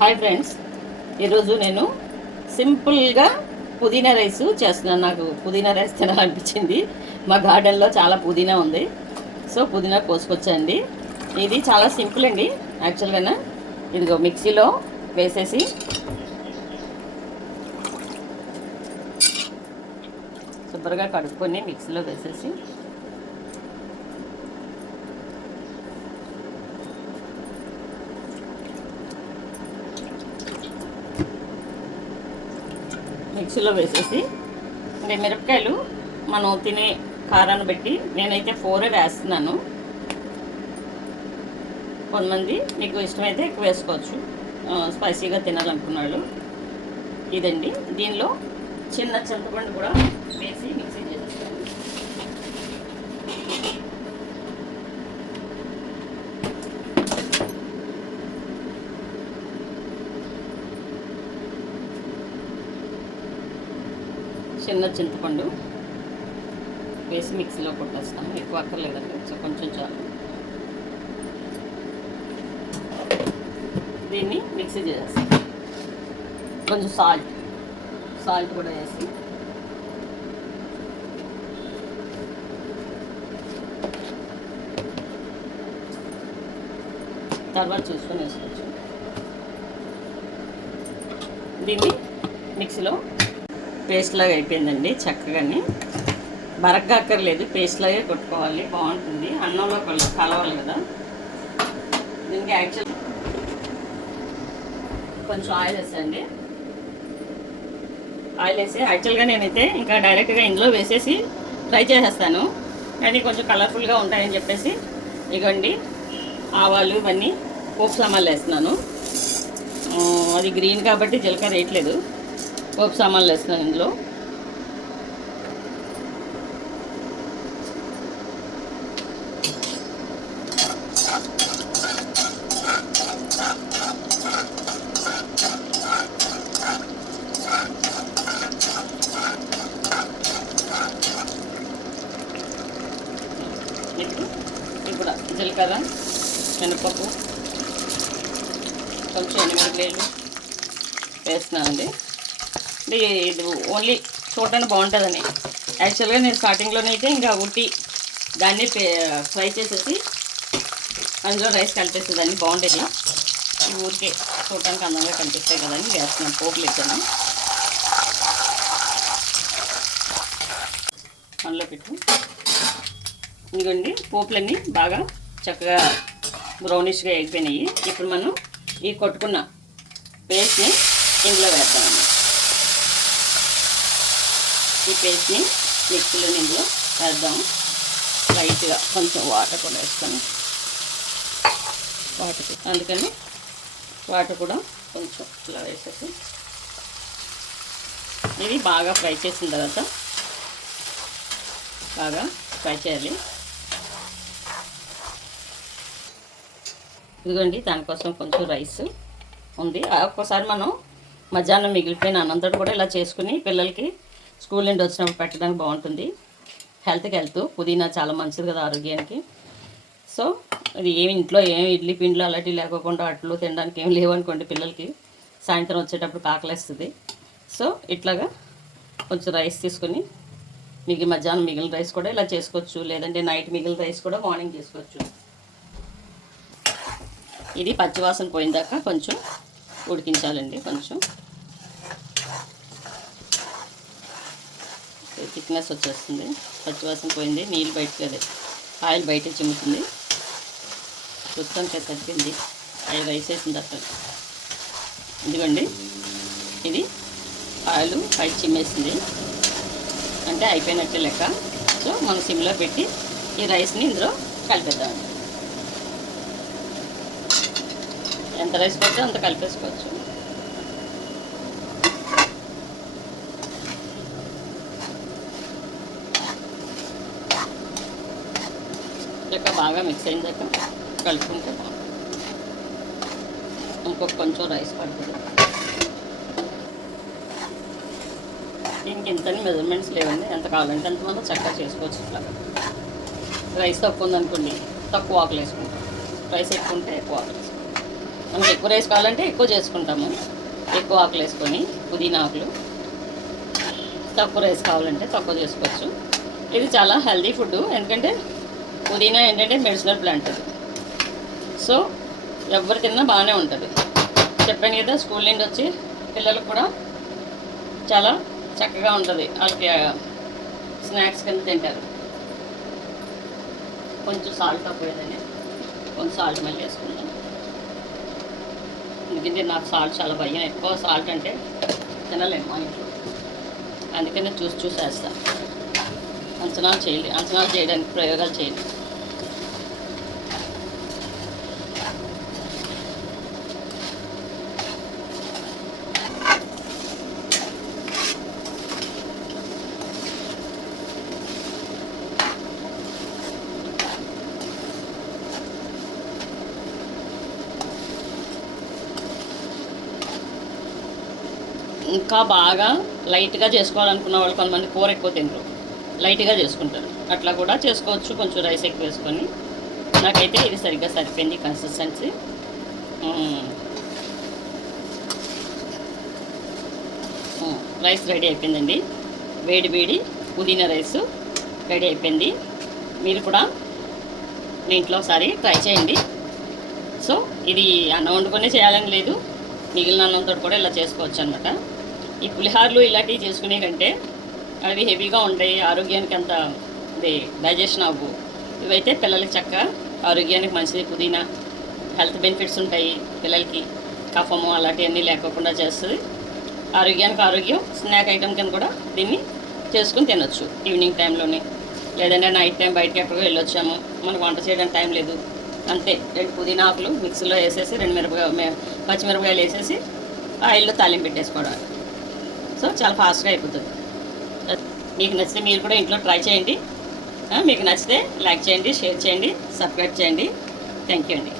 Hi friends, ఈరోజు నేను సింపుల్గా పుదీనా రైస్ చేస్తున్నాను. నాకు పుదీనా రైస్ తినాలనిపించింది. మా గార్డెన్లో చాలా పుదీనా ఉంది, సో పుదీనా కోసుకొచ్చండి. ఇది చాలా సింపుల్ అండి యాక్చువల్గా. ఇదిగో మిక్సీలో వేసేసి శుభ్రంగా కడుక్కొని మిక్సీలో వేసేసి మిక్సీలో వేసేసి అంటే మిరపకాయలు మనం తినే కారాన్ని బట్టి నేనైతే 4 వేస్తున్నాను. కొంతమంది మీకు ఇష్టమైతే ఎక్కువ వేసుకోవచ్చు, స్పైసీగా తినాలనుకున్నాడు. ఇదండి, దీనిలో చిన్న చింతపండు కూడా వేసి మిక్సీ చేసేస్తాను. చిన్న చింతపండు వేసి మిక్సీలో కొట్టేస్తాను. ఎక్కువ అక్కర్లేదండి, సో కొంచెం చాలు. దీన్ని మిక్సీ చేసేస్తాను. కొంచెం సాల్ట్ కూడా వేసి తర్వాత చూసుకొని వేసుకోవచ్చు. దీన్ని మిక్సీలో పేస్ట్ లాగా అయిపోయిందండి. చక్కగాని బరగ్గా అక్కర్లేదు, పేస్ట్ లాగే కొట్టుకోవాలి, బాగుంటుంది. అన్నంలో కలవాలి కదా. దీనికి యాక్చువల్ కొంచెం ఆయిల్ వేసండి. ఆయిల్ వేసి యాక్చువల్గా నేనైతే ఇంకా డైరెక్ట్గా ఇందులో వేసేసి ఫ్రై చేసేస్తాను, కానీ కొంచెం కలర్ఫుల్గా ఉంటాయని చెప్పేసి ఇగోండి ఆవాలు ఇవన్నీ పోపు సామాన్లు వేస్తున్నాను. అది గ్రీన్ కాబట్టి జీలకర్ర వేయట్లేదు, పోపు సామాన్లు వేస్తున్నాను ఇందులో. ఇప్పుడు జీలకర్ర, మినపప్పు, కొంచెం ఎనిమిదివేలు వేస్తున్నానండి. ఇది ఓన్లీ చూడటానికి బాగుంటుందని. యాక్చువల్గా నేను స్టార్టింగ్లోనే అయితే ఇంకా ఉట్టి దాన్ని ఫ్రై చేసేసి అందులో రైస్ కలిపేసేదాన్ని, బాగుండేది. ఈ ఊరికే చూడటానికి అందంగా కనిపిస్తాయి కదని వేస్తున్నాను. పోపులు వేసాను, అందులో పెట్టు. ఇదిగోండి పోపులన్నీ బాగా చక్కగా బ్రౌనిష్గా అయిపోయినాయి. ఇప్పుడు మనం ఈ కొట్టుకున్న పేస్ట్ని ఇందులో వేస్తామండి. ఈ పేస్ట్ని మిక్సీలో ఇందులో వేద్దాం. లైట్గా కొంచెం వాటర్ కూడా వేస్తాను. అందుకని వాటర్ కూడా కొంచెం ఇలా వేసేసి ఇది బాగా ఫ్రై చేసిన తర్వాత బాగా ఫ్రై చేయాలి. ఇదిగోండి దానికోసం కొంచెం రైస్ ఉంది. ఒక్కోసారి మనం మధ్యాహ్నం మిగిలిపోయిన అన్నంతో కూడా ఇలా చేసుకుని పిల్లలకి స్కూల్ నుండి వచ్చినప్పుడు పెట్టడానికి బాగుంటుంది. హెల్త్ పుదీనా చాలా మంచిది కదా ఆరోగ్యానికి. సో ఇది ఏమి ఇంట్లో ఏమి ఇడ్లీ పిండిలు అలాంటివి లేకోకుండా అట్లు తినడానికి ఏమి లేవనుకోండి, పిల్లలకి సాయంత్రం వచ్చేటప్పుడు కాకలేస్తుంది. సో ఇట్లాగా కొంచెం రైస్ తీసుకొని మధ్యాహ్నం మిగిలిన రైస్ కూడా ఇలా చేసుకోవచ్చు, లేదంటే నైట్ మిగిలిన రైస్ కూడా మార్నింగ్ చేసుకోవచ్చు. ఇది పచ్చివాసన పోయిందాకా కొంచెం ఉడికించాలండి. కొంచెం థిక్నెస్ వచ్చేస్తుంది, పచ్చివాసన పోయింది, నీళ్ళు బయటకు అదే ఆయిల్ బయట చిమ్ముతుంది. ప్రస్తుతానికి తగ్గింది ఆయిల్ రైస్ వేసిన తర్వాత. ఇదిగోండి ఇది ఆయిల్ బయట చిమ్మేసింది అంటే అయిపోయినట్టే లెక్క. సో మనం సిమ్లో పెట్టి ఈ రైస్ని ఇందులో కలిపేద్దామండి. ఎంత రైస్ పడితే అంత కలిపేసుకోవచ్చు. ఇంకా బాగా మిక్స్ అయిందాక కలుపుకుంటే ఇంకొక కొంచెం రైస్ పడుతుంది. దీనికి ఇంతని మెజర్మెంట్స్ లేవండి, ఎంత కావాలంటే అంతమంది చక్కగా చేసుకోవచ్చు. ఇట్లా రైస్ తక్కువ ఉందనుకోండి తక్కువ ఆకులు వేసుకుంటాం, రైస్ ఎక్కువ ఉంటే ఎక్కువ ఆకులు వేసుకుంటాం. మనకి ఎక్కువ రైస్ కావాలంటే ఎక్కువ చేసుకుంటాము, ఎక్కువ ఆకులు వేసుకొని, పుదీనా ఆకులు. తక్కువ రైస్ కావాలంటే తక్కువ చేసుకోవచ్చు. ఇది చాలా హెల్దీ ఫుడ్, ఎందుకంటే పుదీనా ఏంటంటే మెడిసినల్ ప్లాంట్ అది. సో ఎవరు తిన్నా బాగానే ఉంటుంది. చెప్పాను కదా, స్కూల్ నుండి వచ్చి పిల్లలకు కూడా చాలా చక్కగా ఉంటుంది, వాళ్ళకి స్నాక్స్ కింద తింటారు. కొంచెం సాల్ట్ తక్కువేదండి, కొంచెం సాల్ట్ మళ్ళీ వేసుకుందాం. ఎందుకంటే నాకు సాల్ట్ చాలా భయం, ఎక్కువ సాల్ట్ అంటే తినలేము మా ఇంట్లో, అందుకని చూసి వేస్తాను. అంచనాలు చేయడానికి ప్రయోగాలు చేయాలి. ఇంకా బాగా లైట్గా చేసుకోవాలనుకున్న వాళ్ళు కొంతమంది కూర ఎక్కువ తినరు, లైట్గా చేసుకుంటారు. అట్లా కూడా చేసుకోవచ్చు, కొంచెం రైస్ ఎక్కువ వేసుకొని. నాకైతే ఇది సరిగ్గా సరిపోయింది కన్సిస్టెన్సీ. రైస్ రెడీ అయిపోయిందండి, వేడి వేడి పుదీనా రైస్ రెడీ అయిపోయింది. మీరు కూడా మీ ఇంట్లో ఒకసారి ట్రై చేయండి. సో ఇది అన్నం వండుకొనే చేయాలని లేదు, మిగిలిన అన్నంతో కూడా ఇలా చేసుకోవచ్చు అనమాట. ఈ పులిహార్లు ఇలాంటివి చేసుకునే కంటే అవి హెవీగా ఉంటాయి, ఆరోగ్యానికి అంత డైజెషన్ అవ్వు. ఇవైతే పిల్లలకి చక్కగా ఆరోగ్యానికి మంచిది. పుదీనా హెల్త్ బెనిఫిట్స్ ఉంటాయి, పిల్లలకి కఫము అలాంటివన్నీ లేకుండా చేస్తుంది. ఆరోగ్యానికి ఆరోగ్యం. స్నాక్ ఐటమ్ కింద కూడా దీన్ని చేసుకుని తినొచ్చు ఈవినింగ్ టైంలోనే, లేదంటే నైట్ టైం బయటకి ఎక్కడికో వెళ్ళొచ్చాము, మనకు వంట చేయడానికి టైం లేదు, అంతే 2 పుదీనా ఆకులు మిక్సీలో వేసేసి 2 పచ్చిమిరపకాయలు వేసేసి ఆయిల్లో తాలింపు పెట్టేసుకోవడం. సో చాలా ఫాస్ట్గా అయిపోతుంది. మీకు నచ్చితే మీరు కూడా ఇంట్లో ట్రై చేయండి. మీకు నచ్చితే లైక్ చేయండి, షేర్ చేయండి, సబ్స్క్రైబ్ చేయండి. థ్యాంక్ యూ అండి.